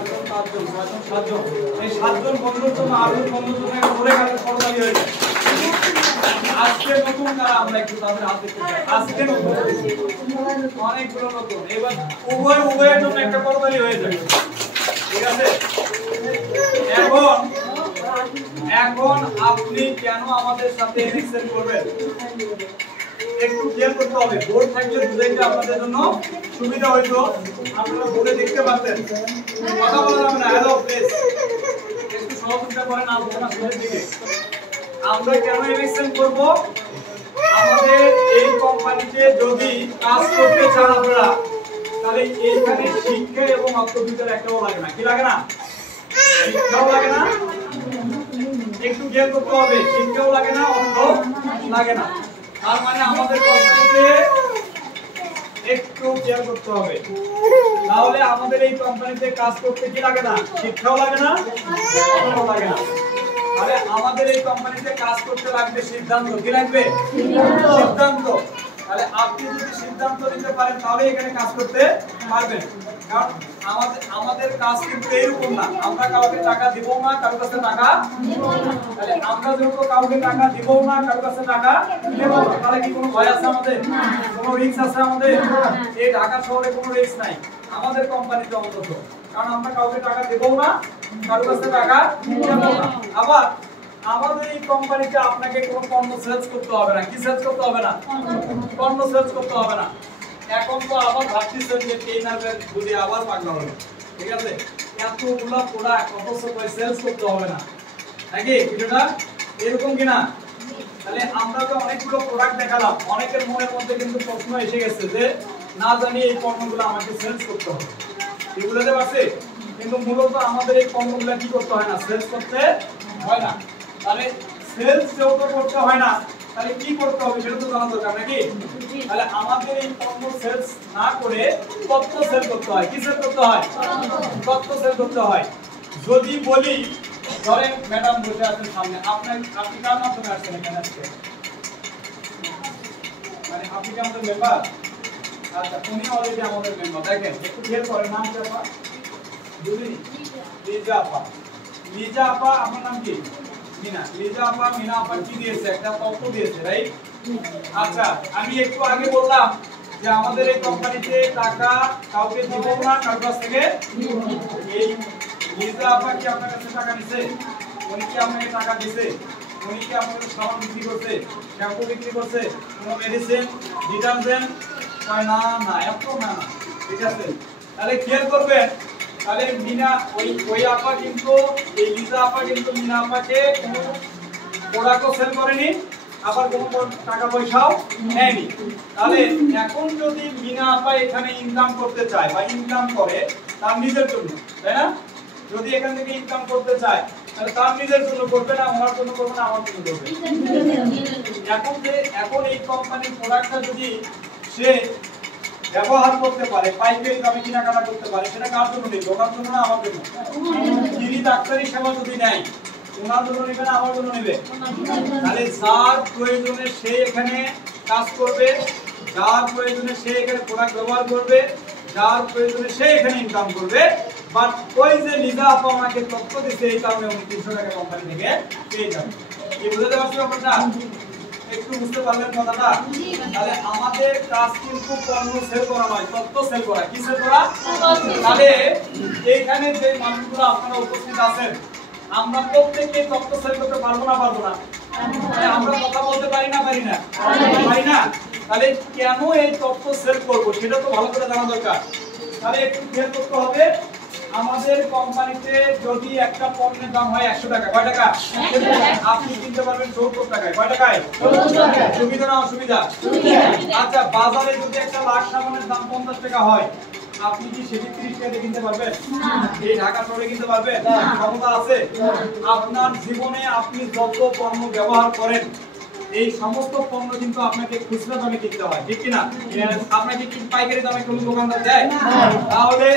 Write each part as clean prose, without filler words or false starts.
চারজন পাঁচজন ছয়জন সাতজন এই সাতজন বন্ধুর জন্য আটজন বন্ধুর জন্য একটা ঘুরে গেলে করতালি হয়ে যায়। আজকে নতুন কারা আমরা একটু তাদের হাত দেখতে চাই। আজকে নতুন অনেকগুলো নতুন, এবার উভয়ের জন্য একটা করতালি হয়ে যায়। ঠিক আছে, এখন আপনি কেন আমাদের সাথে এনএক্সএল করবেন একটু খেয়াল করতে হবে। বোর্ড থাকলে বুঝাইতে আপনাদের জন্য সুবিধা হইতো, আপনারা বোর্ডে দেখতে পারতেন। কথা বলা যাবে না, হ্যালো প্লিজ একটু সহযোগিতা করেন আলোচনা শুরুর দিকে। আমরা কেন এনএক্সএল করব? আমাদের এই কোম্পানিতে যদি কাজ করতে চান আপনারা, তাহলে এইখানে শিক্ষা এবং অর্থ দুইটার একটাও লাগে না। কি লাগে না? শিক্ষাও লাগে না, একটু খেয়াল করতে হবে, শিক্ষাও লাগে না, অর্থ লাগে না। তার মানে আমাদের কোম্পানিতে একটু খেয়াল করতে হবে, তাহলে আমাদের এই কোম্পানিতে কাজ করতে কি লাগে না? শিক্ষাও লাগে না, অর্থও লাগে না। তাহলে আমাদের এই কোম্পানিতে কাজ করতে লাগবে সিদ্ধান্ত। কি লাগবে? সিদ্ধান্ত। তাহলে আপনি যদি সিদ্ধান্ত নিতে পারেন তাহলে এখানে কাজ করতে পারবেন। কারণ আমাদের কাজ কিন্তু এরকম না, আমরা কাউকে টাকা দিব না, কারোর কাছে টাকা নেব না। তাহলে আমরা যেহেতু কাউকে টাকা দিব না, কারোর কাছে টাকা নেব না, তাহলে কি কোনো ভয় আছে আমাদের? কোনো রিস্ক আছে আমাদের? এই ঢাকা শহরে কোনো রিস্ক নাই আমাদের কোম্পানিতে অন্তত, কারণ আমরা কাউকে টাকা দেব না, কারোর কাছে টাকা নেব না। আবার আমাদের এই কোম্পানিতে আপনাকে কোনো পণ্য সেলস করতে হবে না। কি সেলস করতে হবে না? পণ্য সেলস করতে হবে না। এখন তো আবার ভাবতেছেন যে ট্রেনারের বুঝে আবার পাগলা হলো। ঠিক আছে, এতগুলো প্রোডাক্ট অথচ সেলস করতে হবে না, নাকি ভিডিওটা এরকম কিনা? তাহলে আমরা তো অনেকগুলো প্রোডাক্ট দেখালাম, অনেকের মনের মধ্যে কিন্তু প্রশ্ন এসে গেছে যে না জানি এই পণ্যগুলো আমাকে সেলস করতে হবে। কি বুঝতে পারছি? কিন্তু মূলত আমাদের এই পণ্যগুলো কি করতে হয় না, সেলস করতে হয় না। তাহলে সেলস যেহেতু করতে হয় না, তাহলে কি করতে হবে সেটা তো জানা দরকার, নাকি? তাহলে আমাদের এই পণ্য সেলস না করে তথ্য সেল করতে হয়। কি সেল করতে হয়? তথ্য সেল করতে হয়। যদি বলি, ধরেন ম্যাডাম বসে আছেন সামনে, আপনি কার মাধ্যমে আসছেন এখানে আজকে? মানে আপনি কি আমাদের মেম্বার? আচ্ছা, উনি অলরেডি আমাদের মেম্বার। দেখেন একটু খেয়াল করেন, নাম কি আপা? লিজা আপা। লিজা আপা, আপনার নাম কি? মিনা। লিজা আপা, মিনা আপা কি দিয়েছে? একটা তথ্য দিয়েছে, রাইট? আচ্ছা, আমি একটু আগে বললাম যে আমাদের এই কোম্পানিতে টাকা কাউকে দিব না, কারোর কাছ থেকে নিব না। এই লিজা আপা কি আপনার কাছে টাকা নিছে? উনি কি আপনাকে টাকা দিয়েছে? উনি কি আপনাকে সাবান বিক্রি করছে, শ্যাম্পু বিক্রি করছে, কোনো মেডিসিন, ডিটারজেন্ট? না না, এত না। ঠিক আছে, তাহলে খেয়াল করবেন, তাহলে মিনা ওই আপা কিন্তু, এই লিজা আপা কিন্তু মিনা আপাকে কোনো প্রোডাক্টও সেল করেনি, আবার কোনো টাকা পয়সাও নেয়নি। তাহলে এখন যদি মিনা আপা এখানে ইনকাম করতে চায় বা ইনকাম করে তার নিজের জন্য, তাই না? যদি এখান থেকে ইনকাম করতে চায় তাহলে তার নিজের জন্য করবে না, ওনার জন্য করবে না, আমার জন্য করবে। এখন এই কোম্পানির প্রোডাক্টটা যদি সে ব্যবহার করতে পারে, পাইকারি দামে কেনাকাটা করতে পারে, সেটা কার জন্য নেবে? ওনার জন্য না আমার জন্য? যিনি ডাক্তারি সেবা যদি নেয়, ওনার জন্য নেবে না আমার জন্য নেবে? তাহলে যার প্রয়োজনে সে এখানে কাজ করবে, যার প্রয়োজনে সে এখানে প্রোডাক্ট ব্যবহার করবে, যার প্রয়োজনে সে এখানে ইনকাম করবে। বাট ওই যে লিজা আপা আমাকে তথ্য দিতে, এই কারণে উনি 300 টাকা কোম্পানি থেকে পেয়ে যাবেন। কি বুঝতে পারছো ব্যাপারটা? একটু বুঝতে পারলেন কথাটা? তাহলে আমাদের কাজ কিন্তু পণ্য সেল করা নয়, তথ্য সেল করা। কি সেল করা? তাহলে এইখানে যে মানুষগুলো আপনারা উপস্থিত আছেন, আমরা প্রত্যেককে তথ্য সেল করতে পারবো না? পারবো না? আমরা কথা বলতে পারি না? পারি না? পারি না। তাহলে কেন এই তথ্য সেল করব সেটা তো ভালো করে জানা দরকার। তাহলে একটু খেয়াল করতে হবে, আমাদের কোম্পানিতে যদি একটা পণ্যের দাম হয় 100 টাকা, কয় টাকা? আপনি কিনতে পারবেন 70 টাকায়। কয় টাকায়? 70 টাকায়। সুবিধা না অসুবিধা? আচ্ছা, বাজারে যদি একটা লাখ সাবানের দাম 50 টাকা হয়, আপনি কি সেটি 30 টাকাতে কিনতে পারবেন? এই ঢাকা শহরে কিনতে পারবেন? ক্ষমতা আছে? আপনার জীবনে আপনি যত পণ্য ব্যবহার করেন, এই সমস্ত পণ্য কিন্তু আপনাকে খুচরা দামে কিনতে হয়, ঠিক কিনা? আপনাকে কি পাইকারি দামে কোনো দোকানদার দেয়? তাহলে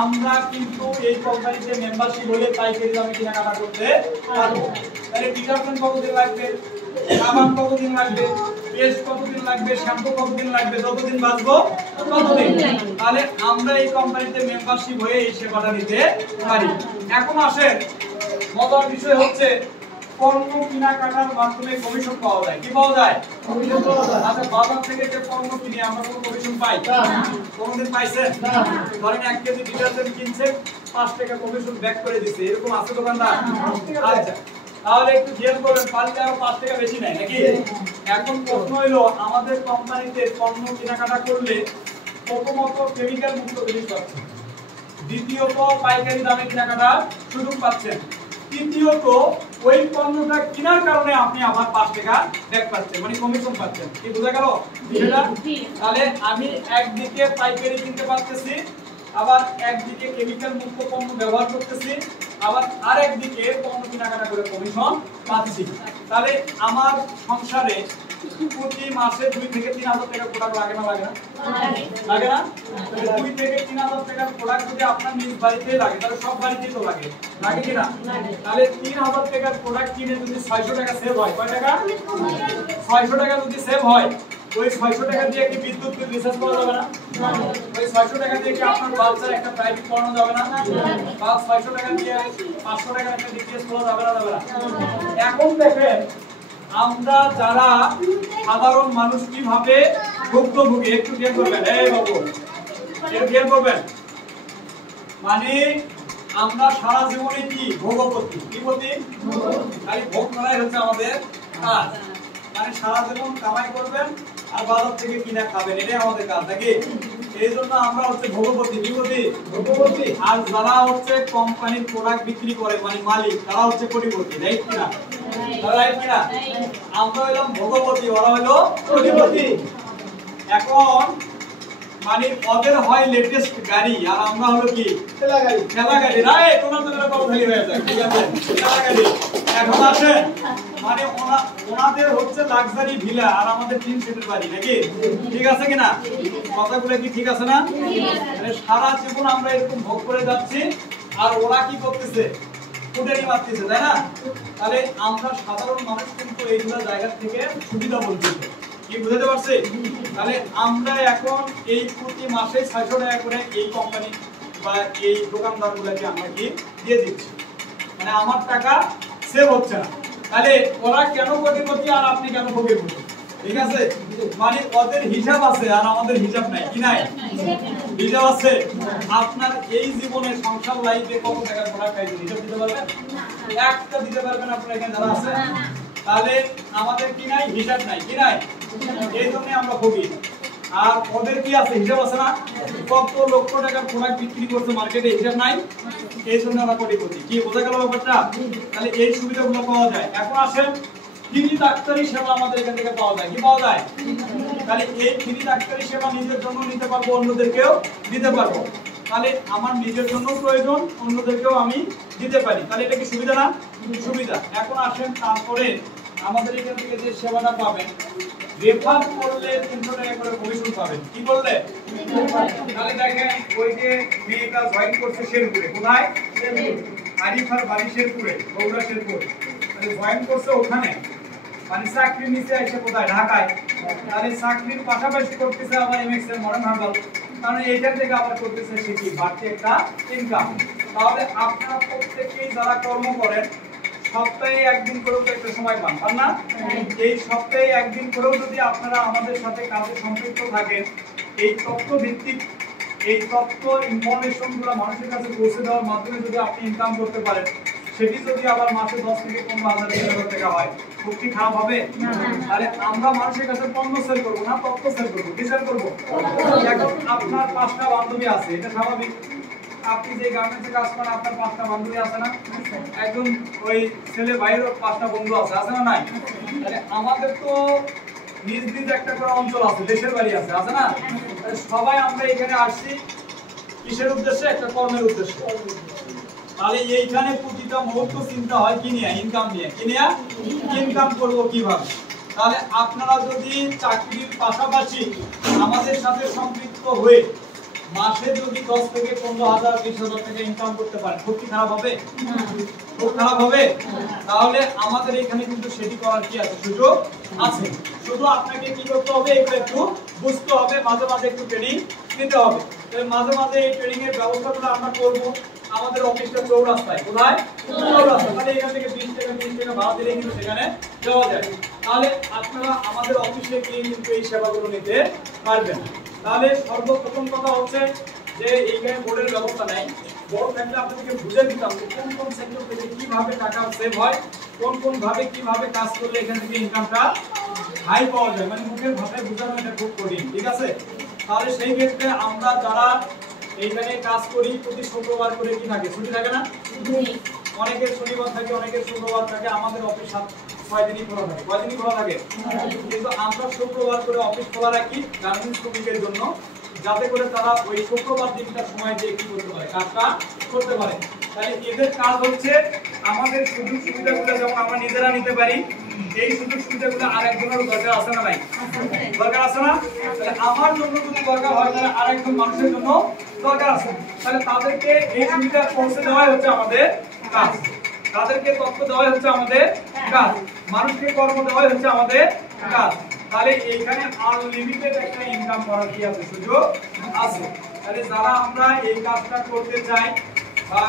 আমরা কিন্তু এই কোম্পানিতে মেম্বারশিপ হলে পাইকারি দামে কেনাকাটা করতে পারবো। তাহলে ডিটারজেন্ট কতদিন লাগবে, সাবান কতদিন লাগবে, পেস্ট কতদিন লাগবে, শ্যাম্পু কতদিন লাগবে, যতদিন বাঁচবো কতদিন? তাহলে আমরা এই কোম্পানিতে মেম্বারশিপ হয়ে এই সেবাটা নিতে পারি। এখন আসেন, মজার বিষয় হচ্ছে পণ্য কেনাকাটার মাধ্যমে কমিশন পাওয়া যায়। কি পাওয়া যায়? কমিশন পাওয়া যায়। আচ্ছা, বাজার থেকে যে পণ্য কিনি আমরা কোনো কমিশন পাই? কোনদিন পাইছেন? ধরেন 1 কেজি ডিটারজেন্ট কিনছেন, 5 টাকা কমিশন ব্যাক করে দিছে, এরকম আছে দোকানদার? আচ্ছা, তাহলে একটু খেয়াল করবেন, পারলে আরো 5 টাকা বেশি নেয় নাকি? এখন প্রশ্ন হলো, আমাদের কোম্পানিতে পণ্য কেনাকাটা করলে প্রথমত কেমিক্যাল মুক্ত জিনিস পাচ্ছেন, দ্বিতীয়ত পাইকারি দামে কেনাকাটার সুযোগ পাচ্ছেন, তৃতীয়ত ওই পণ্যটা কেনার কারণে আপনি আবার 5 টাকা ব্যাক পাচ্ছেন, মানে কমিশন পাচ্ছেন। কি বোঝা গেল বিষয়টা? তাহলে আমি একদিকে পাইকারি কিনতে পারতেছি, আবার একদিকে কেমিক্যাল মুক্ত পণ্য ব্যবহার করতেছি, আবার আরেকদিকে পণ্য কেনাকাটা করে কমিশন পাচ্ছি। তাহলে আমার সংসারে প্রতি মাসে 2 থেকে 3000 টাকা প্রোডাক্ট লাগে না? লাগে না? লাগে না? 2 থেকে 3000 টাকার প্রোডাক্ট যদি আপনার নিজ বাড়িতে লাগে, তাহলে সব বাড়িতেই তো লাগে, লাগে কি না? তাহলে 3000 টাকার প্রোডাক্ট কিনে যদি 600 টাকা সেভ হয়, কয় টাকা? 600 টাকা যদি সেভ হয়, ওই 600 টাকা দিয়ে কি বিদ্যুৎ বিল রিচার্জ করা যাবে না? ওই 600 টাকা দিয়ে কি আপনার বাচ্চার একটা প্রাইভেট পড়ানো যাবে না? বা 600 টাকা দিয়ে 500 টাকার একটা ডিটিএস করা যাবে না? যাবে না? এখন দেখেন, আমরা যারা সাধারণ মানুষ কিভাবে ভুক্তভোগী, একটু খেয়াল করবেন। এই বাবু, একটু খেয়াল করবেন। মানে আমরা সারা জীবনে কি ভোগপতি? কি পতি? খালি ভোগ করাই হচ্ছে আমাদের কাজ। মানে সারা জীবন কামাই করবেন আর বাজার থেকে কিনা খাবেন, এটাই আমাদের কাজ নাকি? এই জন্য আমরা হচ্ছে ভোগপতি। কি পতি? ভোগপতি। আর যারা হচ্ছে কোম্পানির প্রোডাক্ট বিক্রি করে, মানে মালিক, তারা হচ্ছে কোটিপতি। রাইট কিনা? রাইট কিনা? আমরা হইলাম ভোগপতি, ওরা হলো কোটিপতি। এখন মানে ওদের হয় লেটেস্ট গাড়ি, আর আমরা হলো কি? ঠেলা গাড়ি। ঠেলা গাড়ি। রাইট, ওনাদের কথা খালি হয়ে যায়। ঠিক আছে, ঠেলা গাড়ি। এখন আসে মানে ওনাদের হচ্ছে লাক্সারি ভিলা, আর আমাদের 3 সিটের বাড়ি নাকি? ঠিক আছে কিনা? কথাগুলো কি ঠিক আছে না? মানে সারা জীবন আমরা এরকম ভোগ করে যাচ্ছি, আর ওরা কি করতেছে? ফুটেনি মারতেছে, তাই না? তাহলে আমরা সাধারণ মানুষ কিন্তু এইগুলা জায়গা থেকে সুবিধা বঞ্চিত। কি বুঝতে পারছি? তাহলে আমরা এখন এই প্রতি মাসে 600 টাকা করে এই কোম্পানি বা এই দোকানদারগুলোকে আমরা কি দিয়ে দিচ্ছি, মানে আমার টাকা সেভ হচ্ছে না। তাহলে ওরা কেন কোটিপতি আর আপনি কেন ভোগীপতি? ঠিক আছে, মানে ওদের হিসাব আছে আর আমাদের হিসাব নাই। কি নাই? হিসাব আছে। আপনার এই জীবনে সংসার লাইফে কত টাকা প্রোডাক্ট খাইছেন হিসাব দিতে পারবেন? একটা দিতে পারবেন আপনারা এখানে যারা আছে? তাহলে আমাদের কি নাই? হিসাব নাই। কি নাই? এই জন্য আমরা ভোগী। আর ওদের কি আছে? হিসাব আছে না? কত লক্ষ টাকার প্রোডাক্ট বিক্রি করছে মার্কেটে, হিসাব নাই। এই জন্য আমরা কোটিপতি। কি বোঝা গেল ব্যাপারটা? তাহলে এই সুবিধাগুলো পাওয়া যায়। এখন আসেন, ফ্রি ডাক্তারি সেবা আমাদের এখান থেকে পাওয়া যায়। কি পাওয়া যায়? তাহলে এই ফ্রি ডাক্তারি সেবা নিজের জন্য নিতে পারবো, অন্যদেরকেও দিতে পারবো। তাহলে আমার নিজের জন্য প্রয়োজন, অন্যদেরকেও আমি দিতে পারি। তাহলে এটা কি সুবিধা না? সুবিধা। এখন আসেন, তারপরে আমাদের এখান থেকে যে সেবাটা পাবেন, রেফার করলে 300 টাকা করে কমিশন পাবেন। কি করলে? তাহলে দেখেন, ওই যে মেয়েটা জয়েন করছে শেরপুরে, কোথায়? আরিফার বাড়ি শেরপুরে, বগুড়া শেরপুর। তাহলে জয়েন করছে ওখানে, মানে চাকরি নিচে এসে কোথায়? ঢাকায়। তাহলে চাকরির পাশাপাশি করতেছে আবার এমএক্স এর মডার্ন হার্বাল, কারণ এইখান থেকে আবার করতেছে সে কি বাড়তি একটা ইনকাম। তাহলে আপনারা প্রত্যেকেই যারা কর্ম করেন, সপ্তাহে একদিন করেও তো একটা সময় পান, পান না? এই সপ্তাহে একদিন করেও যদি আপনারা আমাদের সাথে কাজে সম্পৃক্ত থাকেন, এই তথ্য ভিত্তিক এই তথ্য ইনফরমেশন গুলো মানুষের কাছে পৌঁছে দেওয়ার মাধ্যমে যদি আপনি ইনকাম করতে পারেন, সেটি যদি আবার মাসে 10 থেকে 15,000 টাকা হয়, খুব কি খারাপ হবে? তাহলে আমরা মানুষের কাছে পণ্য সেল করবো না, তথ্য সেল করবো। কি সেল করবো? এখন আপনার 5টা বান্ধবী আছে, এটা স্বাভাবিক। আপনি যে গার্মেন্টসে কাজ করেন, আপনার 5টা বান্ধবী আছে না? একদম ওই ছেলে ভাইয়েরও 5টা বন্ধু আছে, আছে না? নাই? তাহলে আমাদের তো নিজ নিজ একটা করে অঞ্চল আছে, দেশের বাড়ি আছে, আছে না? সবাই আমরা এখানে আসছি কিসের উদ্দেশ্যে? একটা কর্মের উদ্দেশ্যে। তাহলে এইখানে প্রতিটা মুহূর্ত চিন্তা হয় কি নিয়ে? ইনকাম নিয়ে। কি নিয়ে? ইনকাম করব কিভাবে? তাহলে আপনারা যদি চাকরির পাশাপাশি আমাদের সাথে সম্পৃক্ত হয়ে মাসে যদি 10 থেকে 15,000 20,000 টাকা ইনকাম করতে পারেন, খুব কি খারাপ হবে? খুব খারাপ হবে? তাহলে আমাদের এখানে কিন্তু সেটি করার কি আছে, সুযোগ আছে। শুধু আপনাকে কি করতে হবে, এগুলো একটু বুঝতে হবে, মাঝে মাঝে একটু ট্রেনিং নিতে হবে। তাহলে মাঝে মাঝে এই ট্রেনিং এর ব্যবস্থাগুলো আমরা করব। আমাদের অফিসটা চৌরাস্তায়, কোথায়? চৌরাস্তা। তাহলে এখান থেকে 20 টাকা ভাড়া দিলে কিন্তু সেখানে যাওয়া যায়। তাহলে আপনারা আমাদের অফিসে গিয়ে কিন্তু এই সেবাগুলো নিতে পারবেন। তাহলে সর্বপ্রথম কথা হচ্ছে যে এইখানে বোর্ডের ব্যবস্থা নাই। বোর্ড থাকলে আপনাদেরকে বুঝে দিতাম যে কোন কোন সেক্টর থেকে কিভাবে টাকা সেভ হয়, কোন কোন ভাবে কিভাবে কাজ করলে এখান থেকে ইনকামটা হাই পাওয়া যায়। মানে মুখের ভাষায় বোঝানো এটা খুব কঠিন, ঠিক আছে? তাহলে সেই ক্ষেত্রে আমরা যারা এইখানে কাজ করি, প্রতি শুক্রবার করে কি থাকে, ছুটি থাকে না? অনেকের শনিবার থাকে, অনেকের শুক্রবার থাকে। আমাদের অফিস 6 দিনই খোলা থাকে। কয় দিনই খোলা থাকে? কিন্তু আমরা শুক্রবার করে অফিস খোলা রাখি গার্মেন্টস শ্রমিকের জন্য, যাতে করে তারা ওই শুক্রবার দিনটা সময় দিয়ে কি করতে পারে, কাজটা করতে পারে। তাহলে এদের কাজ হচ্ছে আমাদের সুযোগ সুবিধাগুলো যেমন আমরা নিজেরা নিতে পারি, এই সুযোগ সুবিধাগুলো আরেকজনের দরকার আছে না ভাই? দরকার আছে না? তাহলে আমার জন্য যদি দরকার হয় তাহলে আরেকজন মানুষের জন্য দরকার আছে। তাহলে তাদেরকে এই সুবিধা পৌঁছে দেওয়াই হচ্ছে আমাদের কাজ। তাদেরকে তথ্য দেওয়াই হচ্ছে আমাদের কাজ। মানুষকে কর্ম দেওয়াই হচ্ছে আমাদের কাজ। তাহলে এইখানে আনলিমিটেড একটা ইনকাম করার কি আছে, সুযোগ আছে। তাহলে যারা আমরা এই কাজটা করতে চাই বা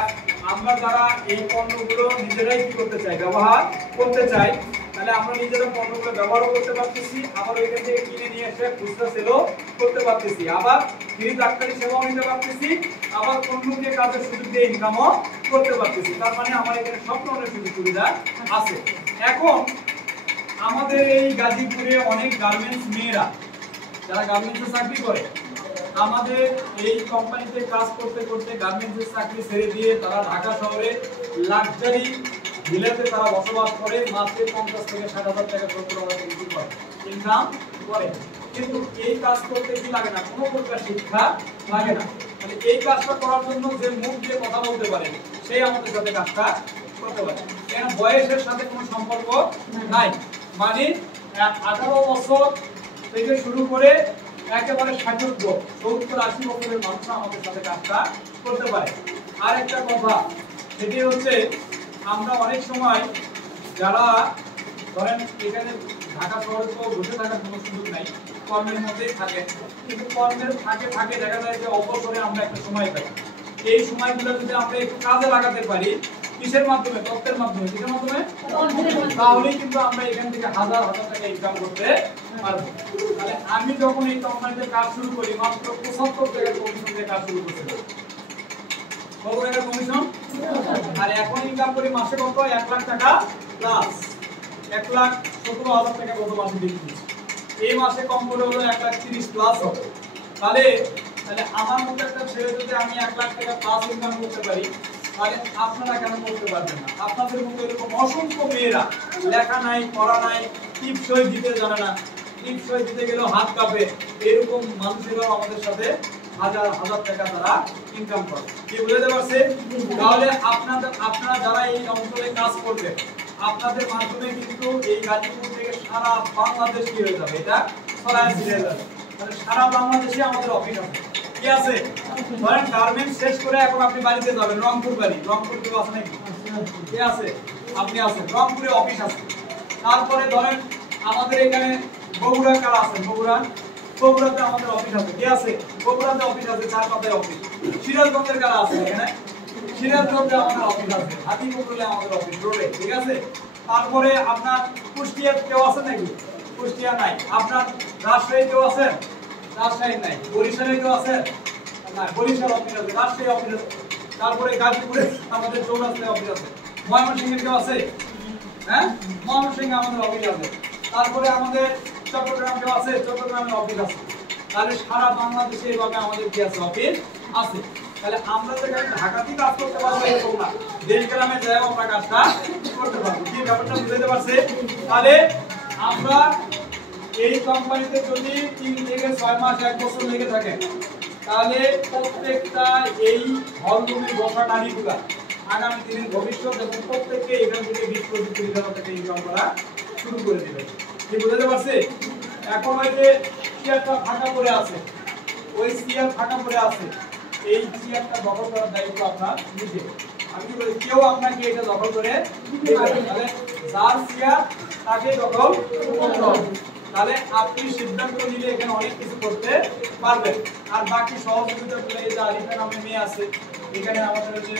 আমরা যারা এই পণ্যগুলো নিজেরাই কি করতে চাই, ব্যবহার করতে চাই, তাহলে আমরা নিজেরা পণ্যগুলো ব্যবহার করতে পারতেছি, আবার ওইখান থেকে কিনে নিয়ে এসে খুচরা সেলও করতে পারতেছি, আবার ফ্রি ডাক্তারি সেবাও নিতে পারতেছি, আবার অন্যকে কাজের সুযোগ দিয়ে ইনকামও করতে পারতেছি। তার মানে আমার এখানে সব ধরনের সুযোগ সুবিধা আছে। এখন আমাদের এই গাজীপুরে অনেক গার্মেন্টস মেয়েরা যারা গার্মেন্টসে চাকরি করে, আমাদের এই কোম্পানিতে কাজ করতে করতে গার্মেন্টসের চাকরি ছেড়ে দিয়ে তারা ঢাকা শহরে লাক্সারি ভিলাতে তারা বসবাস করে, মাসে 50 থেকে 60,000 টাকা 70,000 টাকা কি করে, ইনকাম করে। কিন্তু এই কাজ করতে কি লাগে না, কোনো প্রকার শিক্ষা লাগে না। মানে এই কাজটা করার জন্য যে মুখ দিয়ে কথা বলতে পারে সেই আমাদের সাথে কাজটা করতে পারে। এখানে বয়সের সাথে কোনো সম্পর্ক নাই। মানে 18 বছর থেকে শুরু করে একেবারে 60, 70, 80 বছরের মানুষ আমাদের সাথে কাজটা করতে পারে। আর একটা কথা, সেটি হচ্ছে আমরা অনেক সময় যারা ধরেন এখানে ঢাকা শহরে তো বসে থাকার কোনো সুযোগ নাই, কর্মের মধ্যেই থাকে, কিন্তু কর্মের ফাঁকে ফাঁকে দেখা যায় যে অবসরে আমরা একটা সময় পাই। এই সময়গুলো যদি আমরা একটু কাজে লাগাতে পারি, কিসের মাধ্যমে, তথ্যের মাধ্যমে, কিসের মাধ্যমে, তাহলেই কিন্তু আমরা এখান থেকে হাজার হাজার টাকা ইনকাম করতে পারবো। তাহলে আমি যখন এই কোম্পানিতে কাজ শুরু করি মাত্র 75 টাকার কমিশন দিয়ে কাজ শুরু করেছিলাম। কত টাকার কমিশন? আর এখন ইনকাম করি মাসে কত, 1 লাখ টাকা প্লাস, 1,17,000 টাকা গত মাসে দিচ্ছি। এই মাসে কম করে হলো 1,30,000 প্লাস হবে। তাহলে আমার মতো একটা ছেলে যদি আমি 1 লাখ টাকা প্লাস ইনকাম করতে পারি, তাহলে আপনারা কেন করতে পারবেন না? আপনাদের মতো এরকম অসংখ্য মেয়েরা লেখা নাই, পড়া নাই, টিপসই দিতে জানে না, টিপসই দিতে গেলেও হাত কাঁপে, এরকম মানুষেরাও আমাদের সাথে হাজার হাজার টাকা তারা ইনকাম করে। কি বুঝতে পারছে? তাহলে আপনারা যারা এই অঞ্চলে কাজ করবে, আপনাদের মাধ্যমে কিন্তু এই গাজীপুর থেকে সারা বাংলাদেশ কি হয়ে যাবে, এটা ছড়ায় ছিড়ে যাবে। মানে সারা বাংলাদেশে আমাদের অফিস আছে। কি আছে? ধরেন গার্মেন্টস শেষ করে এখন আপনি বাড়িতে যাবেন, রংপুর বাড়ি, রংপুর কেউ আছে নাকি? কে আছে? আপনি আছেন, রংপুরে অফিস আছে। তারপরে ধরেন আমাদের এখানে বগুড়া কারা আছেন, বগুড়াতে আমাদের অফিস আছে। কে আছে? বগুড়াতে অফিস আছে, চারপাতায় অফিস। সিরাজগঞ্জের কারা আছে এখানে? সিরাজগঞ্জে আমাদের অফিস আছে, হাতিপুরে আমাদের অফিস রোডে, ঠিক আছে? তারপরে আপনার কুষ্টিয়ার কেউ আছে নাকি? কুষ্টিয়া নাই। আপনার রাজশাহী কেউ আছে? রাজশাহী নাই। বরিশালে কেউ আছে? না, বরিশাল অফিস আছে, রাজশাহী অফিস আছে। তারপরে গাজীপুরে আমাদের চৌরাস্তায় অফিস আছে। ময়মনসিংহে কেউ আছে? হ্যাঁ, ময়মনসিংহে আমাদের অফিস আছে। তারপরে আমাদের চট্টগ্রাম কেউ আছে? চট্টগ্রামে অফিস আছে। তাহলে সারা বাংলাদেশে এইভাবে আমাদের কি আছে, অফিস আছে। তাহলে আমরা যে ঢাকাতেই কাজ করতে পারবো এরকম না, দেশ গ্রামে যাই আমরা কাজটা করতে পারবো। কি ব্যাপারটা বুঝতে পারছে? তাহলে আমরা এই কোম্পানিতে যদি 3 থেকে 6 মাস 1 বছর লেগে থাকে, তাহলে প্রত্যেকটা এই হলরুমে বসা নারীগুলা আগামী দিনের ভবিষ্যৎ এবং প্রত্যেককে এখান থেকে 20-25,000 টাকা ইনকাম করা শুরু করে দেবে। কি বুঝতে পারছে? এখন ওই যে চেয়ারটা ফাঁকা করে আছে, ওই চেয়ার ফাঁকা পড়ে আছে, এই চেয়ারটা দখল করার দায়িত্ব আপনার নিজের। আমি কি বলি, কেউ আপনাকে এটা দখল করে দিবে না। তাহলে যার চেয়ার তাকে দখল করতে হবে। তাহলে আপনি সিদ্ধান্ত নিলে এখানে অনেক কিছু করতে পারবেন। আর বাকি সহযোগিতা পেলে, এই যে আরিফা নামে মেয়ে আছে, এখানে আমাদের যে